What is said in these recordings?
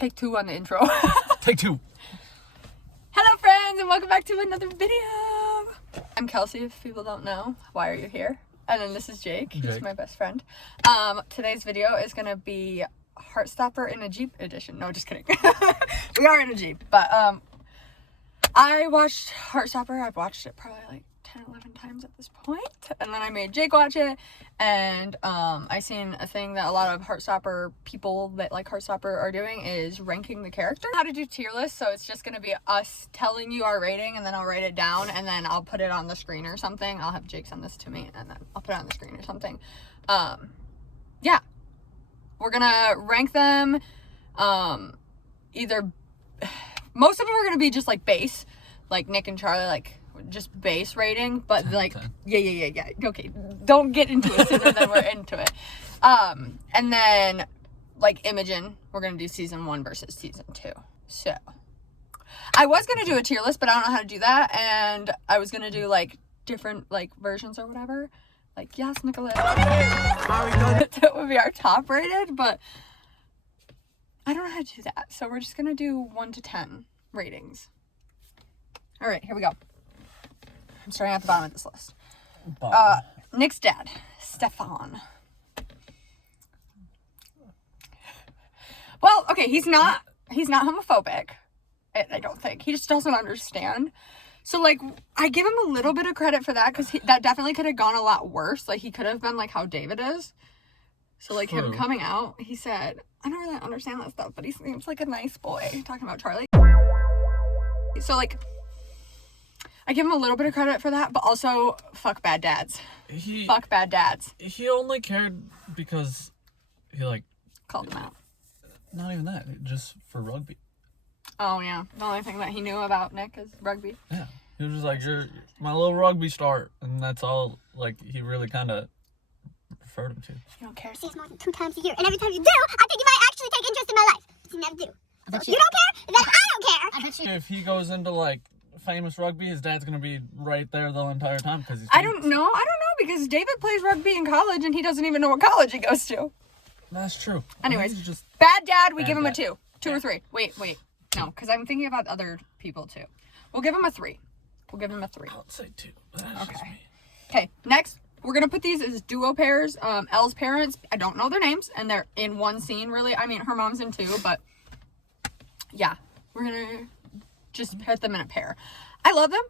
Take two on the intro. Take two. Hello, friends, and welcome back to another video. I'm Kelsey, if people don't know. Why are you here? And then this is Jake. He's my best friend. Today's video is going to be Heartstopper in a Jeep edition. No, just kidding. We are in a Jeep. But I watched Heartstopper. I've watched it probably like 10, 11 times at this point. And then I made Jake watch it. And I seen a thing that a lot of Heartstopper people that like Heartstopper are doing is ranking the character. How to do tier lists. So it's just going to be us telling you our rating, and then I'll write it down, and then I'll put it on the screen or something. I'll have Jake send this to me, and then I'll put it on the screen or something. Yeah. We're going to rank them. Either... Most of them are going to be just like base. Like Nick and Charlie, like... just base rating, but 10, like 10. Yeah. Okay, don't get into it sooner than we're into it. And then like Imogen, we're gonna do season 1 versus season 2. So I was gonna do a tier list, but I don't know how to do that, and I was gonna do like different like versions or whatever. Like yes, Nicholas. That would be our top rated, but I don't know how to do that. So we're just gonna do 1 to 10 ratings. All right, here we go. I'm starting at the bottom of this list. Nick's dad, Stefan. Well, okay, he's not homophobic. I don't think. He just doesn't understand. So, like, I give him a little bit of credit for that, because that definitely could have gone a lot worse. Like, he could have been like how David is. So, like, him coming out, he said, I don't really understand that stuff, but he seems like a nice boy. Talking about Charlie. So, like... I give him a little bit of credit for that, but also, fuck bad dads. Fuck bad dads. He only cared because he, like... called him out. Not even that, just for rugby. Oh, yeah. The only thing that he knew about Nick is rugby. Yeah. He was just like, you're my little rugby star, and that's all, like, he really kind of referred him to. You don't care. See us more than 2 times a year, and every time you do, I think you might actually take interest in my life. But you never do. So you don't care? Then I don't care. I bet you. If he goes into, like... famous rugby, his dad's gonna be right there the entire time because he's I don't know because David plays rugby in college and he doesn't even know what college he goes to. That's true. Anyways, just bad dad, we give him a 2 or 3. Wait, no, because I'm thinking about other people too. We'll give him a 3. We'll give him a 3. I'll say 2. Okay, next we're gonna put these as duo pairs. Elle's parents, I don't know their names, and they're in one scene. Really, I mean her mom's in 2, but yeah, we're gonna just put them in a pair. I love them.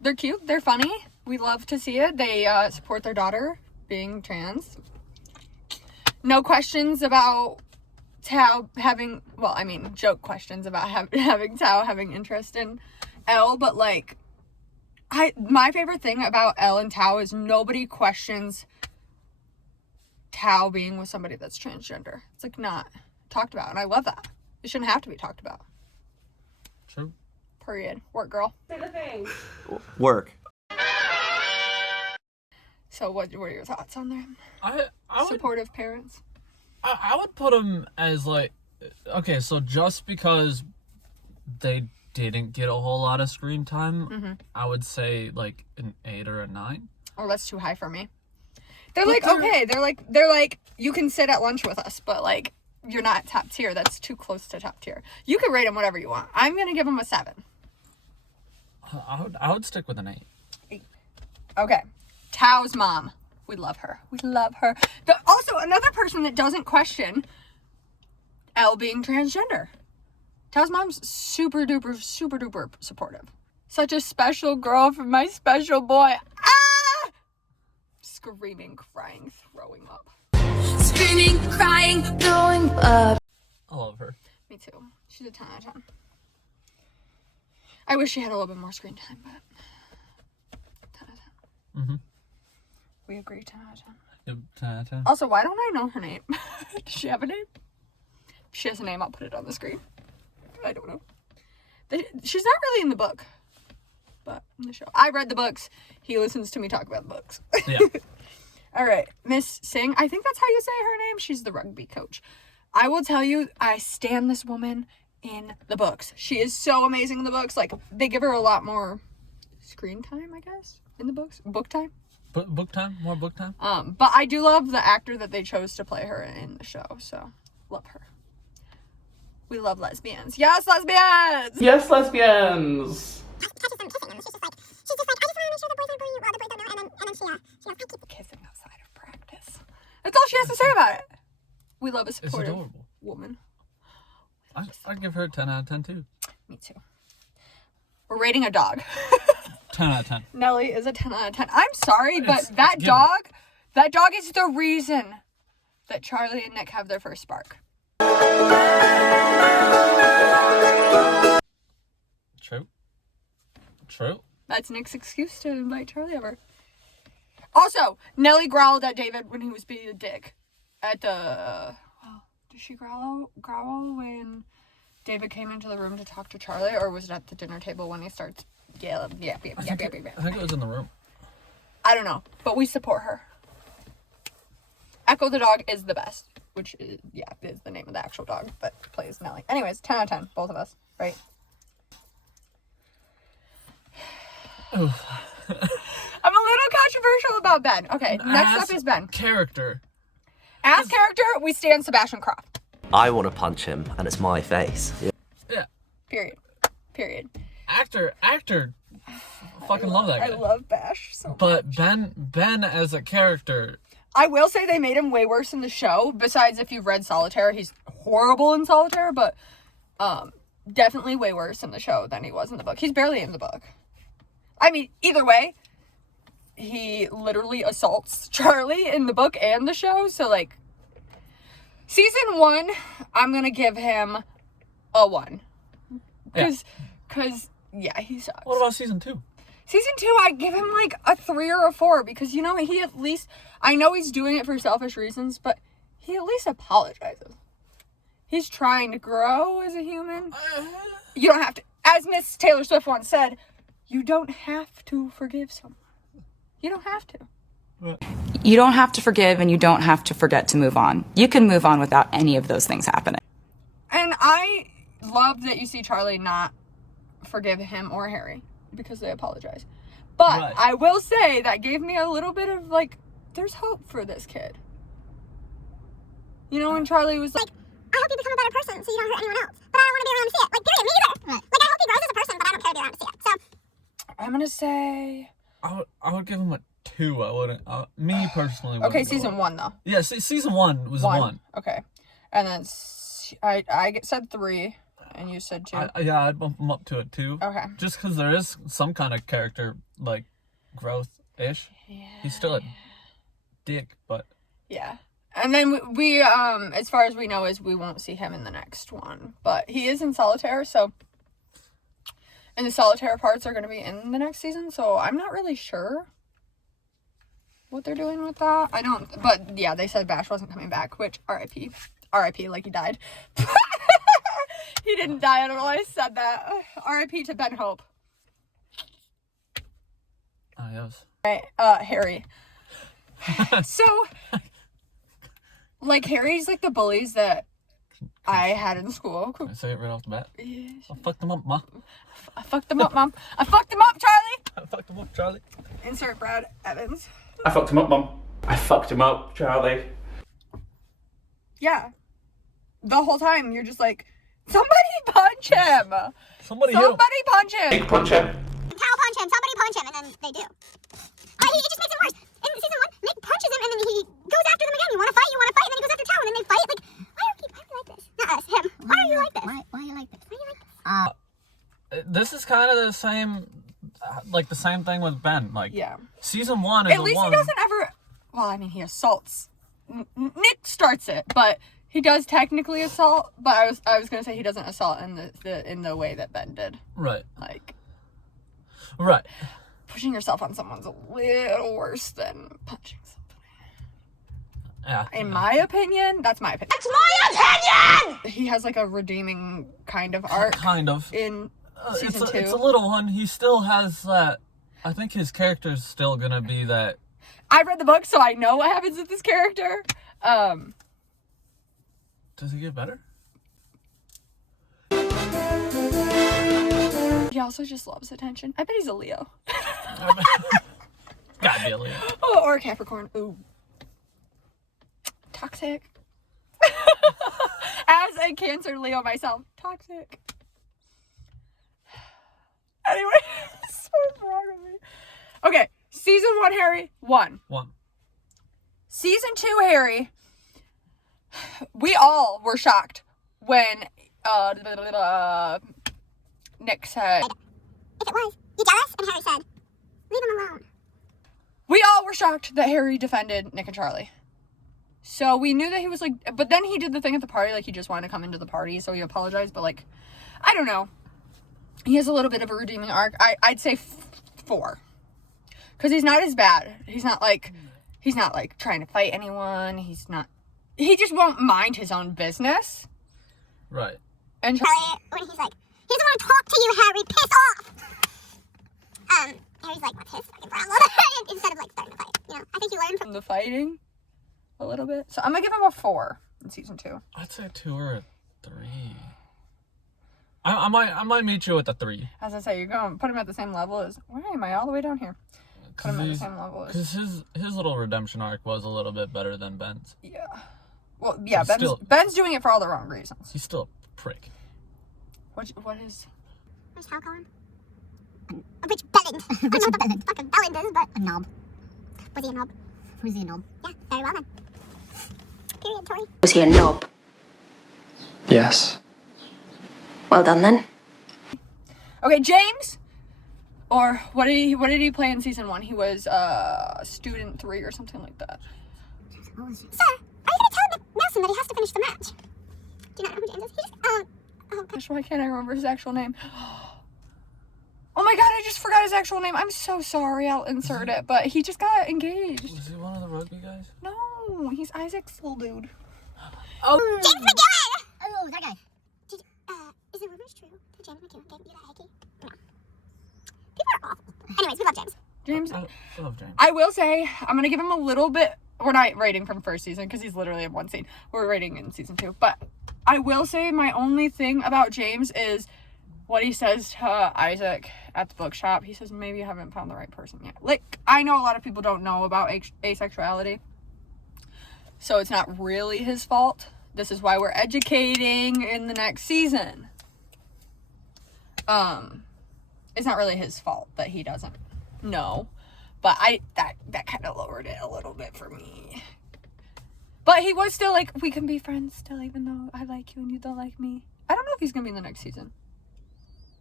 They're cute. They're funny. We love to see it. They support their daughter being trans. No questions about Tao having... well, I mean, joke questions about having Tao having interest in Elle, but like... my favorite thing about Elle and Tao is nobody questions Tao being with somebody that's transgender. It's like not talked about, and I love that. It shouldn't have to be talked about. True. Period. Work, girl. Say the thing. Work. So what are your thoughts on them? I supportive parents. I would put them as like, okay, so just because they didn't get a whole lot of screen time, I would say like an 8 or a 9. Oh, that's too high for me. They're okay. They're like you can sit at lunch with us, but like you're not top tier. That's too close to top tier. You can rate them whatever you want. I'm gonna give them a 7. I would stick with an 8. Okay. Tao's mom. We love her. We love her. Also, another person that doesn't question Elle being transgender. Tao's mom's super duper supportive. Such a special girl for my special boy. Ah! Screaming, crying, throwing up. Screaming, crying, throwing up. I love her. Me too. She's a 10 out of 10. I wish she had a little bit more screen time, but 10 out of 10. Mm-hmm. We agree, 10 out of 10. Yep, 10 out of 10. Also, why don't I know her name? Does she have a name? If she has a name, I'll put it on the screen. I don't know. She's not really in the book, but in the show. I read the books. He listens to me talk about the books. Yeah. All right, Miss Singh. I think that's how you say her name. She's the rugby coach. I will tell you, I stand this woman in the books. She is so amazing in the books. Like, they give her a lot more screen time, I guess, in the books. Book time. Book time? More book time? But I do love the actor that they chose to play her in the show, so love her. We love lesbians. Yes, lesbians! Yes, lesbians! She's just like, I just want to make sure the boys don't know, and then she goes, I keep Kissing outside of practice. That's all she has to say about it. We love a It's supportive adorable. woman. I'd give her a 10 out of 10 too. Me too. We're rating a dog. 10 out of 10. Nelly is a 10 out of 10. I'm sorry, but It's that given. dog is the reason that Charlie and Nick have their first spark. True. That's Nick's excuse to invite Charlie over. Also, Nelly growled at David when he was being a dick. At the... did she growl when David came into the room to talk to Charlie? Or was it at the dinner table when he starts yelling? Yeah. I think it was in the room. I don't know, but we support her. Echo the dog is the best, which is the name of the actual dog that plays Nelly. Anyways, 10 out of 10, both of us, right? Oof. I'm a little controversial about Ben. Okay, next up is Ben. Character. As character, we stand Sebastian Croft. I want to punch him, and it's my face. Yeah. Period. Actor. Fucking love that guy. I love Bash so much. But Ben as a character. I will say they made him way worse in the show. Besides, if you've read Solitaire, he's horrible in Solitaire, but definitely way worse in the show than he was in the book. He's barely in the book. I mean, either way, he literally assaults Charlie in the book and the show. So, like, season 1, I'm gonna give him a 1. Because, he sucks. What about season 2? Season 2, I give him like a 3 or a 4 because, you know, he at least, I know he's doing it for selfish reasons, but he at least apologizes. He's trying to grow as a human. You don't have to, as Miss Taylor Swift once said, you don't have to forgive someone. You don't have to. You don't have to forgive and you don't have to forget to move on. You can move on without any of those things happening. And I love that you see Charlie not forgive him or Harry because they apologize. But Right. I will say that gave me a little bit of like, there's hope for this kid. You know, when Charlie was like, I hope you become a better person so you don't hurt anyone else. But I don't want to be around to see it. Like, period, me either. Right. Like, I hope he grows as a person, but I don't care to be around to see it. So, I'm gonna say, I would give him a 2. I wouldn't. Me personally. Wouldn't okay, go season up. 1 though. Yeah, season 1 was 1. Okay, and then I said 3, and you said 2. I'd bump him up to a 2. Okay. Just because there is some kind of character like growth-ish. Yeah. He's still a dick, but Yeah. And then we as far as we know, is we won't see him in the next one. But he is in Solitaire, so... And the Solitaire parts are going to be in the next season, so I'm not really sure what they're doing with that. I don't... But, yeah, they said Bash wasn't coming back, which, R.I.P. R.I.P. like he died. He didn't die, I don't know why I said that. R.I.P. to Ben Hope. oh yes. Right, Harry. So... Like, Harry's like the bullies that I had in school. Can I say it right off the bat? Yes. I fucked him up, Ma. I fucked him up, Mom. I fucked him up, Charlie! I fucked him up, Charlie. Insert Brad Evans. I fucked him up, Mum. I fucked him up, Charlie. Yeah. The whole time, you're just like, somebody punch him! Somebody hit him. Somebody punch him! Nick, punch him. Cal punch him, somebody punch him, and then they do. It just makes it worse. In season 1, Nick punches him, and then he goes after them again. You want to fight, and then he goes after Cal, and then they fight. Like, why are you like this? Not us, him. Why are you like this? Why are you like this? Why are you like this? This is kind of the same, like the same thing with Ben. Like, Yeah. season 1 is At least he doesn't ever... Well, I mean, he assaults. Nick starts it, but he does technically assault. But I was going to say he doesn't assault in the way that Ben did. Right. Like... Right. Pushing yourself on someone's a little worse than punching somebody. Yeah. In my opinion, that's my opinion. That's my opinion! He has like a redeeming kind of arc Kind of. in season 2. It's a little one. He still has that. I think his character's still gonna be that. I've read the book, so I know what happens with this character. Does he get better? He also just loves attention. I bet he's a Leo. Gotta be a Leo. Oh, or a Capricorn. Ooh. Toxic. As say Cancer, Leo myself. Toxic. Anyway, what's wrong with me? Okay, season 1, Harry, 1. Season 2, Harry, we all were shocked when Nick said... If it was, you jealous? And Harry said, leave him alone. We all were shocked that Harry defended Nick and Charlie. So we knew that he was like... But then he did the thing at the party, like he just wanted to come into the party, so he apologized. But like, I don't know. He has a little bit of a redeeming arc. I'd say 4. Because he's not as bad. He's not like trying to fight anyone. He just won't mind his own business. Right. Charlie, And when he's like, he doesn't want to talk to you, Harry, piss off! Harry's like, what's his fucking problem? Instead of like starting to fight, you know? I think he learned from the fighting a little bit. So I'm gonna give him a 4 in season 2. I'd say 2 or a 3. I might meet you at the 3. As I say, you're going to put him at the same level as... Where am I? All the way down here. Put him at the same level as... Because his little redemption arc was a little bit better than Ben's. Yeah. Well, yeah, But Ben's doing it for all the wrong reasons. He's still a prick. What is... What's how call him? A rich bellend. I don't know what the fucking bellend is, but... A knob. Was he a knob? Was he a knob? Yeah, very well then. Period, Tori. Was he a knob? Yes. Well done then. Okay, James? Or what did he play in season 1? He was student 3 or something like that. Sir, are you going to tell Nelson that he has to finish the match? Do you not know who James is? He just, oh Gosh, why can't I remember his actual name? Oh my god, I just forgot his actual name. I'm so sorry. I'll insert it. But he just got engaged. Was he one of the rugby guys? No, he's Isaac's little dude. Oh, James McGillen! Oh, that guy. Is the rumors true that James McGillen gave you that hickey? No. People are awful. Anyways, we love James. James. I love James. I will say, I'm going to give him a little bit... We're not rating from first season because he's literally in one scene. We're rating in season 2. But I will say my only thing about James is what he says to Isaac at the bookshop. He says, maybe you haven't found the right person yet. Like, I know a lot of people don't know about asexuality. So it's not really his fault. This is why we're educating in the next season. It's not really his fault that he doesn't know. But that kind of lowered it a little bit for me. But he was still like, we can be friends still, even though I like you and you don't like me. I don't know if he's going to be in the next season.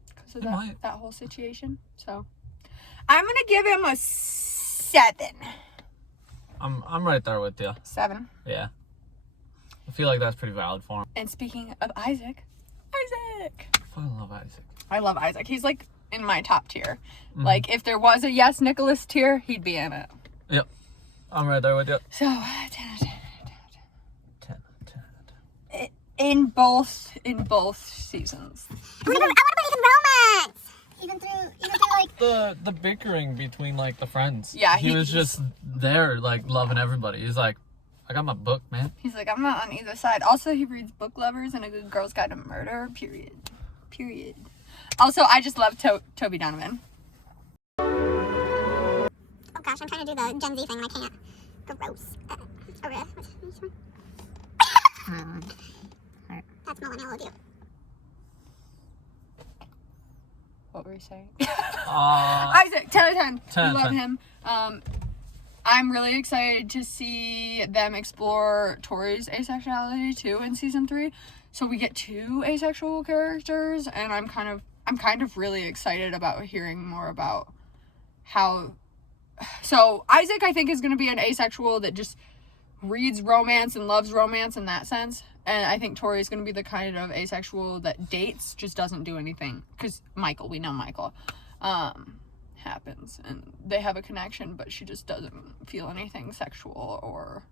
Because of that whole situation. So, I'm going to give him a 7. I'm right there with you. 7. Yeah. I feel like that's pretty valid for him. And speaking of Isaac. I fucking love Isaac. I love Isaac. He's like in my top tier. Mm-hmm. Like, if there was a Yes Nicholas tier, he'd be in it. Yep. I'm right there with you. So, 10. In both seasons. I want to believe in romance! Even through like... The bickering between, like, the friends. Yeah, he was just there, like, loving everybody. He's like, I got my book, man. He's like, I'm not on either side. Also, he reads Book Lovers and A Good Girl's Guide to Murder, period. Also, I just love Toby Donovan. Oh gosh, I'm trying to do the Gen Z thing and I can't. Gross. That's millennial of you. What were you saying? Isaac, 10 out of 10. 10 We love him. I'm really excited to see them explore Tori's asexuality too in season 3. So we get 2 asexual characters, and I'm kind of really excited about hearing more about how. So Isaac, I think, is going to be an asexual that just reads romance and loves romance in that sense. And I think Tori is going to be the kind of asexual that dates, just doesn't do anything. Because we know Michael, happens. And they have a connection, but she just doesn't feel anything sexual or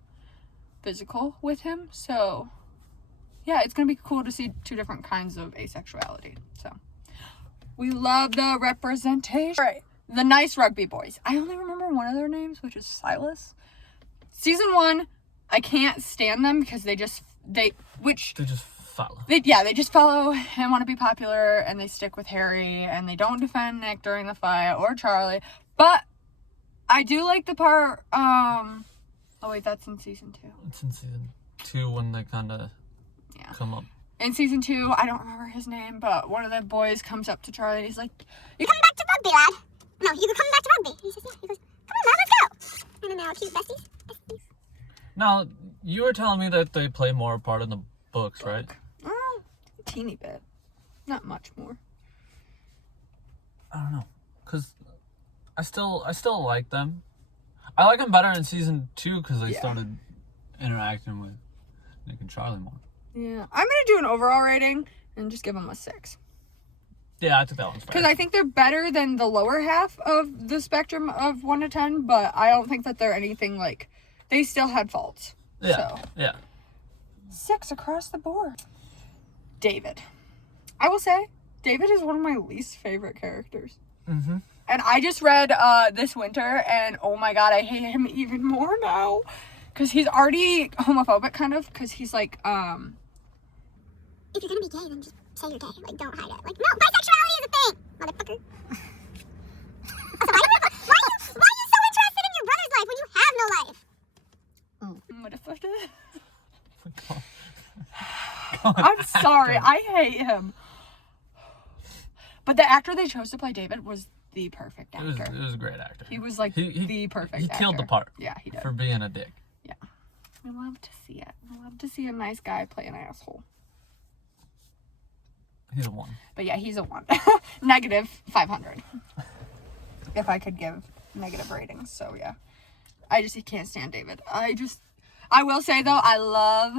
physical with him. So, yeah, it's going to be cool to see 2 different kinds of asexuality. So, we love the representation. All right, the nice rugby boys. I only remember one of their names, which is Silas. Season 1, I can't stand them because they just follow. They just follow and want to be popular, and they stick with Harry, and they don't defend Nick during the fight or Charlie. But I do like the part. Oh wait, that's in season 2. It's in season 2 when they kind of come up. in season 2, I don't remember his name, but one of the boys comes up to Charlie and he's like, "You coming back to rugby, lad?" No, you coming back to rugby? He says, "Yeah." He goes, "Come on, lad, let's go." And then they're all cute besties. Now, you were telling me that they play more part in the books, right? Oh, a teeny bit. Not much more. I don't know, cause I still like them. I like them better in season 2 because they started interacting with Nick and Charlie more. Yeah, I'm gonna do an overall rating and just give them a 6. Yeah, I think that one's fair. Because I think they're better than the lower half of the spectrum of 1 to 10, but I don't think that they're anything like. They still had faults. Yeah. So. Yeah. 6 across the board. David. I will say, David is one of my least favorite characters. Mm-hmm. And I just read this winter, and oh my god, I hate him even more now. Because he's already homophobic, kind of. Because he's like, If you're gonna be gay, then just say you're gay. Like, don't hide it. Like, no, bisexuality is a thing, motherfucker. Also, why are you so interested in your brother's life when you have no life? I'm sorry, I hate him. But the actor they chose to play David was the perfect actor. It was a great actor. He was like the perfect actor. He killed the part. Yeah, he did. For being a dick. Yeah. I love to see it. I love to see a nice guy play an asshole. He's a 1. But yeah, he's a 1. Negative 500. If I could give negative ratings. So yeah. I just can't stand David. I will say though, I love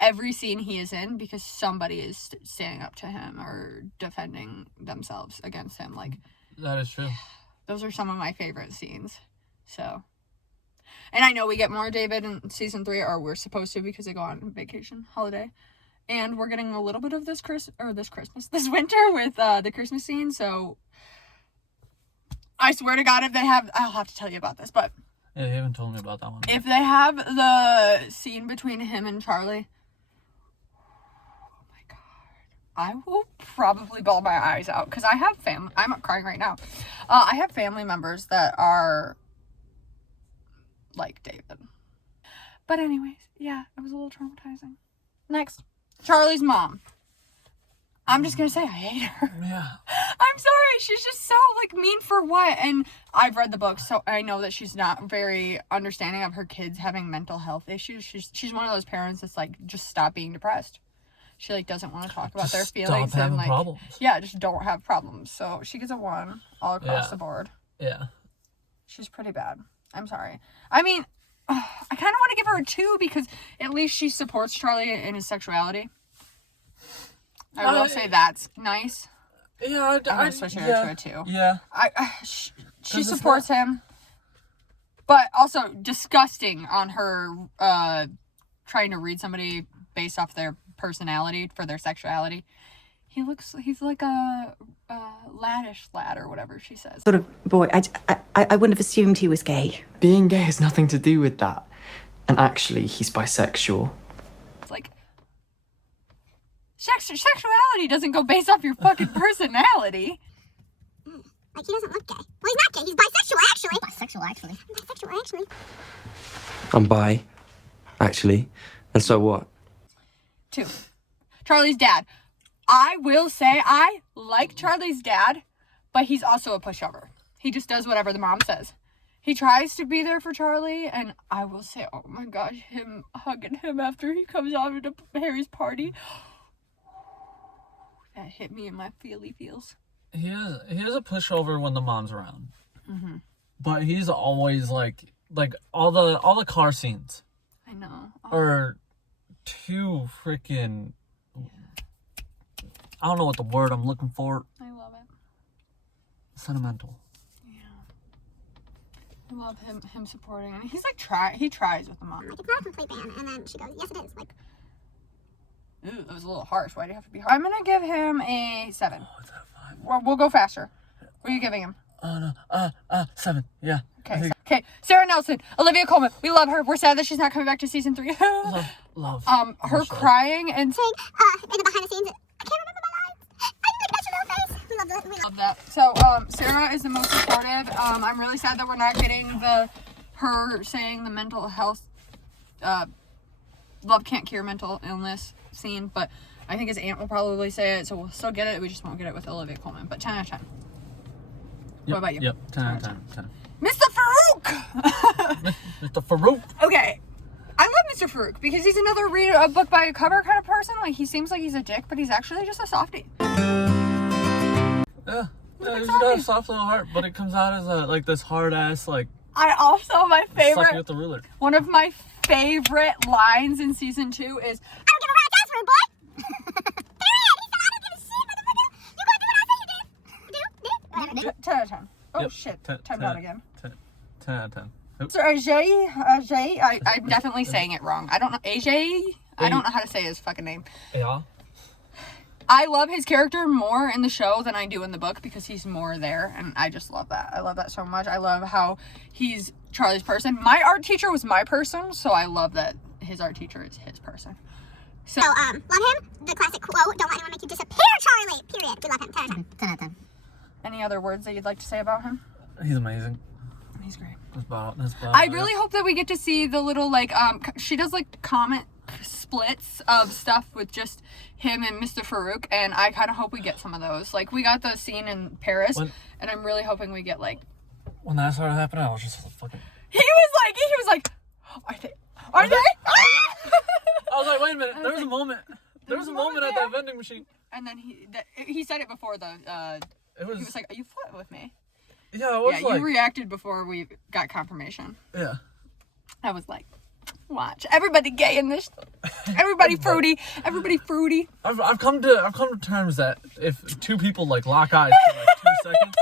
every scene he is in because somebody is standing up to him or defending themselves against him. Like, that is true. Those are some of my favorite scenes. So, and I know we get more David in season 3, or we're supposed to because they go on vacation, holiday. And we're getting a little bit of this winter with the Christmas scene. So, I swear to God, if they have, I'll have to tell you about this, but. Yeah, you haven't told me about that one. If they have the scene between him and Charlie, oh my God, I will probably bawl my eyes out because I have family. I'm crying right now. I have family members that are like David. But anyways, yeah, it was a little traumatizing. Next, Charlie's mom. I'm just gonna say I hate her. Yeah. I'm sorry. She's just so like mean for what? And I've read the book, so I know that she's not very understanding of her kids having mental health issues. She's one of those parents that's like, just stop being depressed. She like doesn't want to talk about their feelings stop having and like problems. Yeah, just don't have problems. So she gets a 1 all across the board. Yeah. She's pretty bad. I'm sorry. I mean, I kind of want to give her a 2 because at least she supports Charlie in his sexuality. I will say that's nice. Yeah, I'm gonna switch her to a 2. Yeah. She supports him, but also disgusting on her trying to read somebody based off their personality for their sexuality. He's like a laddish lad or whatever she says. Sort of boy. I wouldn't have assumed he was gay. Being gay has nothing to do with that. And actually, he's bisexual. It's like, sexuality doesn't go based off your fucking personality. Like, he doesn't look gay. Well, he's not gay. He's bisexual, actually. Bisexual, actually. I'm bi, actually. And so what? 2. Charlie's dad. I will say I like Charlie's dad, but he's also a pushover. He just does whatever the mom says. He tries to be there for Charlie, and I will say, oh my gosh, him hugging him after he comes over to Harry's party. That hit me in my feels. He is a pushover when the mom's around. Mm-hmm. But he's always like all the car scenes. I know. Are too freaking. I don't know what the word I'm looking for. I love it. Sentimental. Yeah. I love him supporting, and he's like he tries with the mom. Like, it's not a complete ban, and then she goes, yes, it is. Like, ooh, it was a little harsh. Why do you have to be harsh? I'm gonna give him a 7. Oh, is that 5? Well, we'll go faster. What are you giving him? 7. Yeah. Okay. Sarah Nelson, Olivia Colman. We love her. We're sad that she's not coming back to season 3. love. Her crying and saying, in the behind the scenes, I can't remember my lines. I didn't catch your little face. We love that. So, Sarah is the most supportive. I'm really sad that we're not getting her saying the mental health, love can't cure mental illness scene, but I think his aunt will probably say it, so we'll still get it. We just won't get it with Olivia Colman. But 10 out of 10. Yep, What about you? Yep, 10 out of 10. Mr. Farouk! Mr. Farouk. Okay. I love Mr. Farouk because he's another read a book by a cover kind of person. Like, he seems like he's a dick, but he's actually just a softie. Yeah, he's got a soft little heart, but it comes out as like this hard ass like. My Suck you favorite. with the ruler. One of my favorite lines in season 2 is, I don't give a rat's ass for him, boy. Period. He said, I don't give a shit, motherfucker. You gonna do what I say you do? 10 out of 10. Oh Yep. shit, 10 timed out again. 10 out of 10. Oops. So Ajay, I'm definitely saying it wrong. I don't know, Ajay? I don't know how to say his fucking name. Yeah. I love his character more in the show than I do in the book because he's more there, and I just love that. I love that so much. I love how he's Charlie's person. My art teacher was my person, so I love that his art teacher is his person. So, love him. The classic quote, don't let anyone make you disappear, Charlie. Period. We love him. 10 out of 10. 10 out of 10. any other words that you'd like to say about him? He's amazing. He's great. That's about I really hope that we get to see the little, like, she does, like, comment splits of stuff with just him and Mr. Farouk, and I kind of hope we get some of those. Like, we got the scene in Paris, and I'm really hoping we get, like... When that started happening, I was just fucking... He was like, are they? I was like, wait a minute, there was a moment. There was a moment at that vending machine. And then he said it before, though. He was like, are you flirting with me? Yeah, I was like... you reacted before we got confirmation. Yeah. I was like... Watch everybody gay in this. Everybody fruity. Everybody fruity. I've come to terms that if two people like lock eyes for like 2 seconds,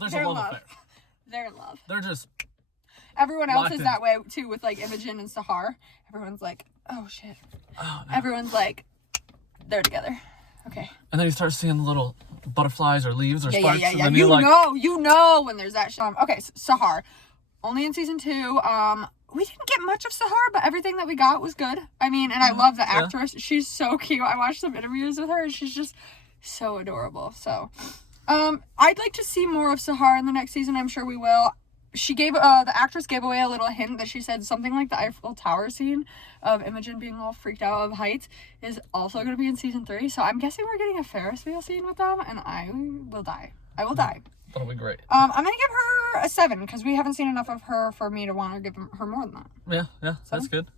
there's a love affair. They're in love. They're just. Everyone else is that way too with like Imogen and Sahar. Everyone's like, oh shit. Oh, no. Everyone's like, they're together. Okay. And then you start seeing little butterflies or leaves or sparks. Yeah. And then You know when there's that shit. Okay, Sahar. Only in season 2. We didn't get much of Sahar, but everything that we got was good. I mean, and I love the actress. Yeah. She's so cute. I watched some interviews with her, and she's just so adorable. So, I'd like to see more of Sahar in the next season. I'm sure we will. She gave, the actress gave away a little hint that she said something like the Eiffel Tower scene of Imogen being all freaked out of heights is also going to be in season 3. So I'm guessing we're getting a Ferris wheel scene with them, and I will die. I will die. That'll be great. I'm gonna give her a 7 because we haven't seen enough of her for me to want to give her more than that. Yeah, that's good.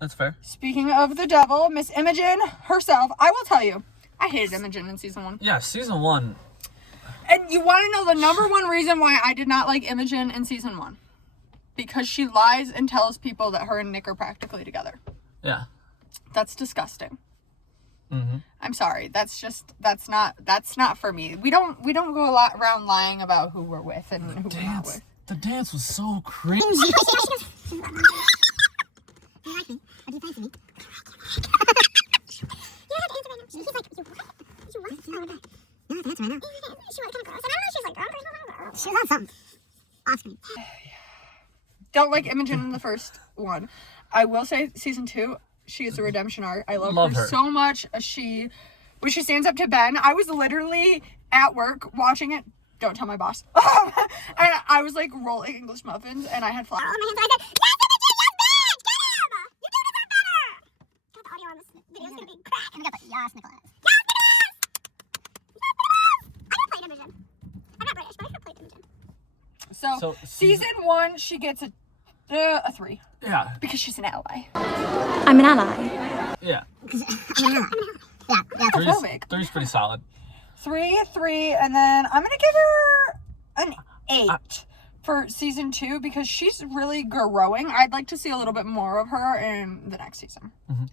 That's fair. Speaking of the devil, Miss Imogen herself, I will tell you, I hated Imogen in season 1. Yeah, season 1. And you want to know the number one reason why I did not like Imogen in season 1? Because she lies and tells people that her and Nick are practically together. Yeah. That's disgusting. Mm-hmm. I'm sorry. That's not for me. We don't go a lot around lying about who we're with and who we're not with. The dance was so crazy. Don't like Imogen in the first one. I will say season 2, she is a redemption arc. I love her so much. When she stands up to Ben, I was literally at work watching it. Don't tell my boss. And I was like rolling English muffins, and I had flowers. I said, yes, Imogen, yes, bitch, get him! You do deserve better! God, the audio on this video is gonna be crack. And we got the yes, Nicholas. Yes, Nicholas! I never played Imogen. I'm not British, but I should have played Imogen. So season 1, she gets a 3. Yeah. Because she's an ally. I'm an ally. Yeah. Yeah. Three's pretty solid. 3, and then I'm gonna give her an 8 for season 2 because she's really growing. I'd like to see a little bit more of her in the next season. Mm-hmm.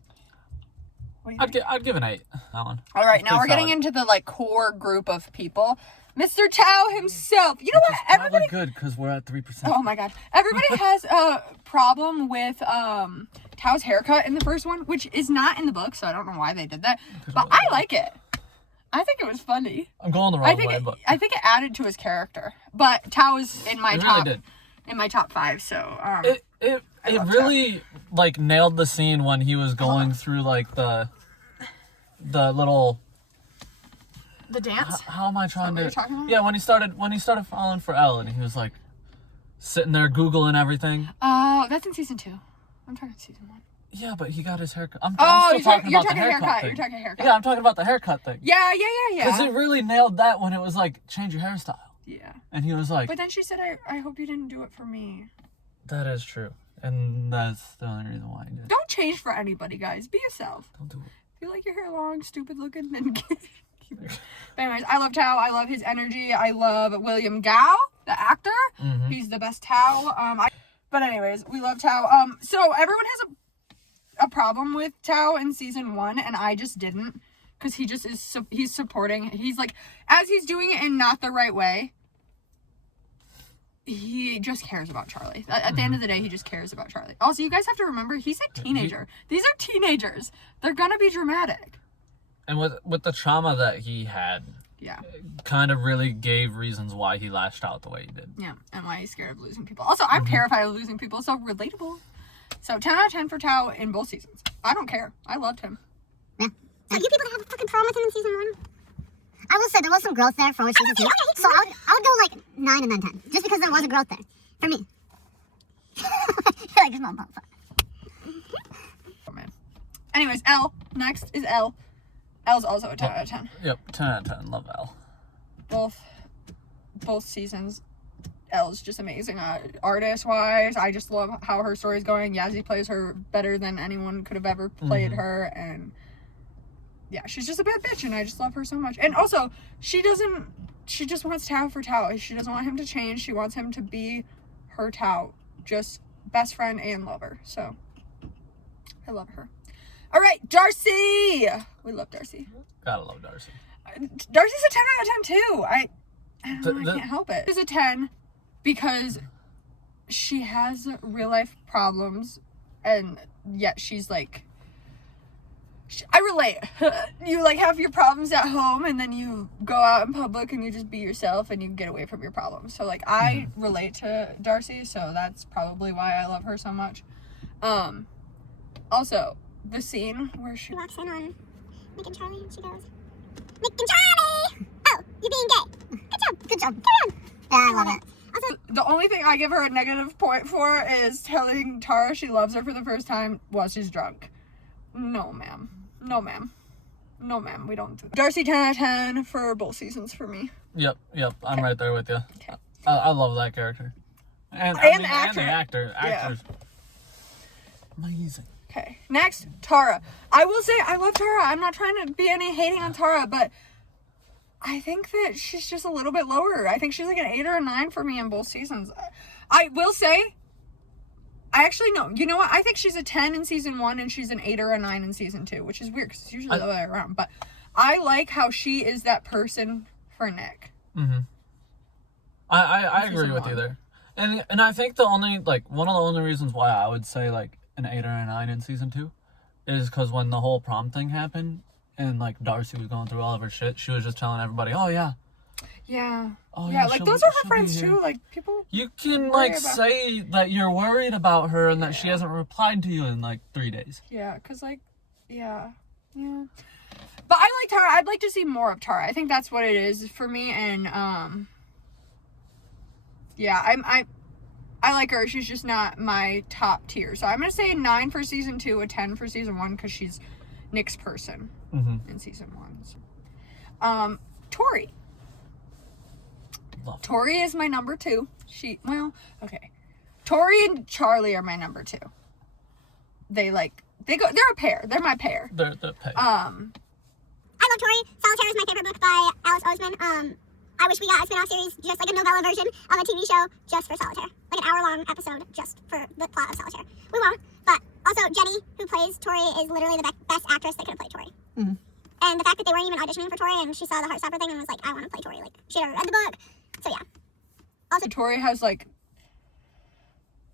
What do you think? I'd give an 8. That one. All right, now we're getting into the like core group of people. Mr. Tao himself. You know what? Everybody good because we're at 3%. Oh my god. Everybody has a problem with Tao's haircut in the first one, which is not in the book, so I don't know why they did that. But I like it. I think it was funny. I'm going the wrong way, but I think it added to his character. But Tao is in my top 5, so it really Tao. Like nailed the scene when he was going through like the little the dance. How am I trying to? Yeah, when he started falling for Elle, and he was like sitting there googling everything. Oh, that's in season 2. I'm talking season 1. Yeah, but he got his haircut. Oh, still you're about talking the haircut. thing. You're talking haircut. Yeah, I'm talking about the haircut thing. Yeah. Because it really nailed that when it was like, change your hairstyle. Yeah. And he was like... But then she said, I hope you didn't do it for me. That is true. And that's the only reason why I did. Don't change for anybody, guys. Be yourself. Don't do it. If you like your hair long, stupid looking, then keep it. But anyways, I love Tao. I love his energy. I love William Gao, the actor. Mm-hmm. He's the best Tao. But anyways, we love Tao. So everyone has a problem with Tao in season 1, and I just didn't, because he just is. He's supporting. He's like, as he's doing it in not the right way, he just cares about Charlie. At the end of the day, he just cares about Charlie. Also, you guys have to remember, he's a teenager. These are teenagers. They're gonna be dramatic. And with the trauma that he had, yeah, kind of really gave reasons why he lashed out the way he did. Yeah, and why he's scared of losing people. Also, I'm terrified of losing people, so relatable. So 10 out of 10 for Tao in both seasons. I don't care. I loved him. Yeah. So you people have a fucking problem with him in season 1? I will say there was some growth there for season 2. So I would go like 9 and then 10. Just because there was a growth there. For me. You're like, come on, Oh, man. Anyways, L. Next is L. L's also a 10 out of 10. Yep, 10 out of 10. Love L. Both seasons. L's just amazing. Artist-wise, I just love how her story's going. Yazzie plays her better than anyone could have ever played her, and yeah, she's just a bad bitch, and I just love her so much. And also, she just wants Tao for Tao. She doesn't want him to change. She wants him to be her Tao. Just best friend and lover. So, I love her. All right, Darcy! We love Darcy. Gotta love Darcy. Darcy's a 10 out of 10, too. I don't know, I can't help it. She's a 10 because she has real-life problems, and yet she's like... I relate. You like have your problems at home, and then you go out in public and you just be yourself and you get away from your problems. So like I relate to Darcy, so that's probably why I love her so much. Also, the scene where she walks in on Nick and Charlie and she goes, Nick and Charlie! Oh, you're being gay. Good job. Carry on. Yeah, I love it. Also, the only thing I give her a negative point for is telling Tara she loves her for the first time while she's drunk. No, ma'am. No, ma'am. No, ma'am. We don't do that. Darcy, 10 out of 10 for both seasons for me. Yep. I'm right there with you. Okay. I love that character. And the actor. And the actor. Yeah. Amazing. Okay. Next, Tara. I will say I love Tara. I'm not trying to be any hating on Tara, but I think that she's just a little bit lower. I think she's like an 8 or a 9 for me in both seasons. I will say, I actually know. You know what? I think she's a 10 in season 1 and she's an 8 or a 9 in season 2, which is weird because it's usually the other way around. But I like how she is that person for Nick. Mm-hmm. I agree with you there. And I think the only, like, one of the only reasons why I would say, like, an 8 or a 9 in season 2 is because when the whole prom thing happened and, like, Darcy was going through all of her shit, she was just telling everybody, oh, yeah. Yeah. Oh, yeah, like, those are her friends, too. Like, people... You can, like, say that you're worried about her and that she hasn't replied to you in, like, 3 days. Yeah, because, like, yeah. But I like Tara. I'd like to see more of Tara. I think that's what it is for me, and, yeah, I like her. She's just not my top tier. So I'm going to say a 9 for season 2, a 10 for season 1, because she's Nick's person in season 1. Tori. Tori is my number 2. Tori and Charlie are my number 2. They're a pair. They're my pair. They're a pair. I love Tori. Solitaire is my favorite book by Alice Oseman. I wish we got a spin-off series, just like a novella version of a TV show, just for Solitaire. Like an hour-long episode, just for the plot of Solitaire. We won't, but also Jenny, who plays Tori, is literally the best actress that could have played Tori. Mm-hmm. And the fact that they weren't even auditioning for Tori, and she saw the Heartstopper thing and was like, I want to play Tori. Like, she had read the book. So, yeah. Also, Tori has, like,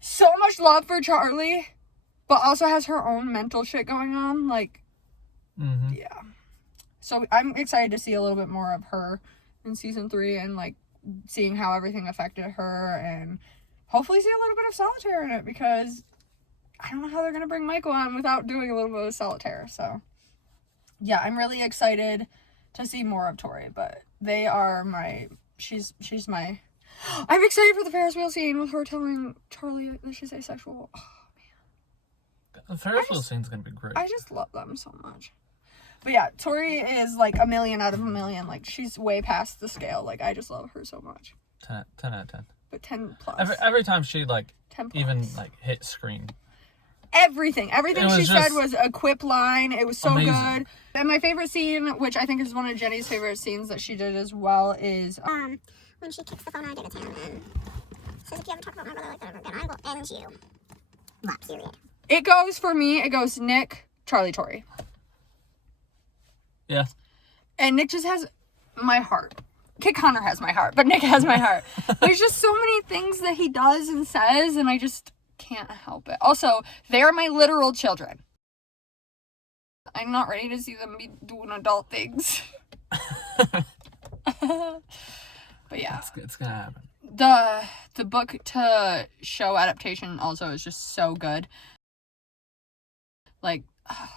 so much love for Charlie, but also has her own mental shit going on. Like, yeah. So, I'm excited to see a little bit more of her in season 3 and, like, seeing how everything affected her and hopefully see a little bit of Solitaire in it because I don't know how they're going to bring Michael on without doing a little bit of Solitaire. So, yeah, I'm really excited to see more of Tori, but they are my... She's my... I'm excited for the Ferris wheel scene with her telling Charlie that she's asexual. Oh, The Ferris wheel scene's gonna be great. I just love them so much. But yeah, Tori is like 1,000,000 out of 1,000,000. Like, she's way past the scale. Like, I just love her so much. 10 out of 10. But 10 plus. Every time she, like, 10 plus. even, like, hit screen. Everything she said was a quip line. It was so amazing. good. And my favorite scene, which I think is one of Jenny's favorite scenes that she did as well, is when she kicks the phone out of David's hand and says, if you ever talk about my brother like that ever again, I will end you. Period. It goes, for me, it goes Nick, Charlie, Tori. Yeah. And Nick just has my heart. Kit Connor has my heart, but Nick has my heart. There's just so many things that he does and says, and I just can't help it. Also, they're my literal children. I'm not ready to see them be doing adult things. But yeah. It's gonna happen. The book to show adaptation also is just so good. Like, oh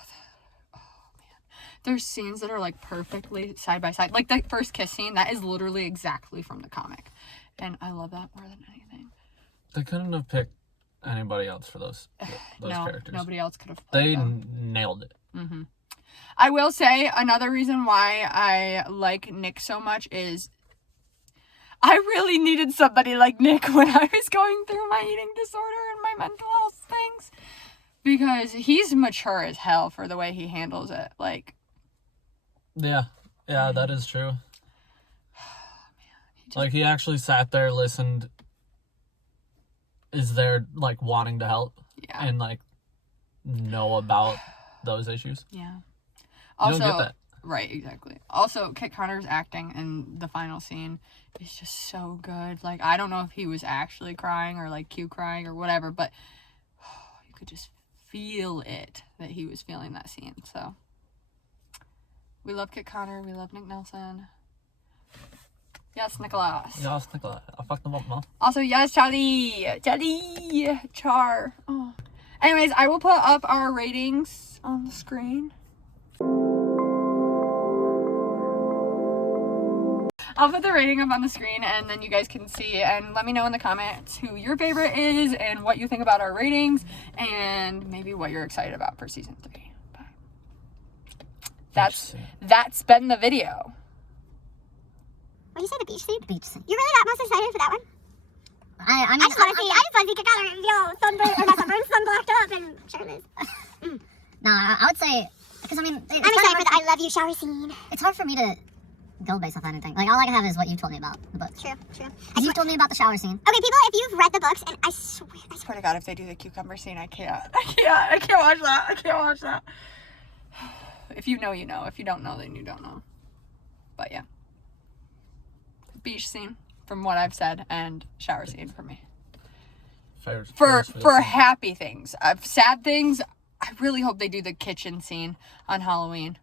man. There's scenes that are like perfectly side by side. Like the first kiss scene, that is literally exactly from the comic. And I love that more than anything. They couldn't have picked anybody else for those No, characters. Nobody else could have They played them. nailed it. Mm-hmm. I will say another reason why I like Nick so much is I really needed somebody like Nick when I was going through my eating disorder and my mental health things, because he's mature as hell for the way he handles it. Like, yeah, that is true. Like, he actually sat there, listened, is there, like, wanting to help, and, like, know about those issues. Yeah. You don't get that. Right, exactly. Also, Kit Connor's acting in the final scene is just so good. Like, I don't know if he was actually crying or, like, cue crying or whatever, but you could just feel it, that he was feeling that scene. So, we love Kit Connor. We love Nick Nelson. Yes, Nicholas. Yes, Nicholas. I fucked them up, Mom. Also, yes, Charlie. Char. Oh. Anyways, I will put up our ratings on the screen. I'll put the rating up on the screen, and then you guys can see, and let me know in the comments who your favorite is and what you think about our ratings and maybe what you're excited about for season 3. But that's been the video. What do you say, the beach scene? Beach scene. You're really that most excited for that one? I just want to see Kit Connor, sunburned, or not sunburned, sun-blocked up and shirtless. No, I would say, because I mean, I'm excited for the I love you shower scene. It's hard for me to go based off anything. Like, all I can have is what you told me about the books. True. And you told me about the shower scene. Okay, people, if you've read the books, and I swear to God, if they do the cucumber scene, I can't watch that. If you know, you know. If you don't know, then you don't know. But yeah. Beach scene, from what I've said, and shower scene for me. For happy things. Sad things, I really hope they do the kitchen scene on Halloween.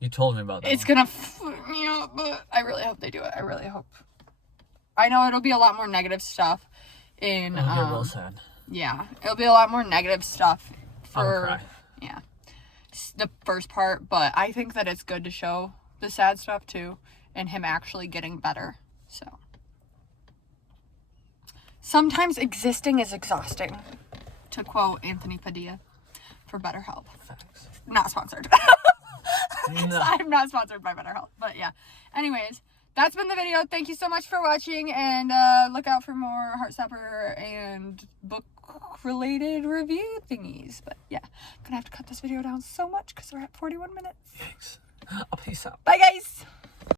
You told me about that. It's gonna flip me up, but I really hope they do it. I really hope. I know it'll be a lot more negative stuff in real sad. Yeah, it'll be a lot more negative stuff for cry. Yeah, the first part, but I think that it's good to show the sad stuff too, and him actually getting better. So sometimes existing is exhausting, to quote Anthony Padilla for BetterHelp. Thanks. Not sponsored. No. I'm not sponsored by BetterHelp, but yeah. Anyways, that's been the video. Thank you so much for watching, and look out for more Heartstopper and book-related review thingies. But yeah, I'm gonna have to cut this video down so much because we're at 41 minutes. Thanks. Peace out. Bye, guys.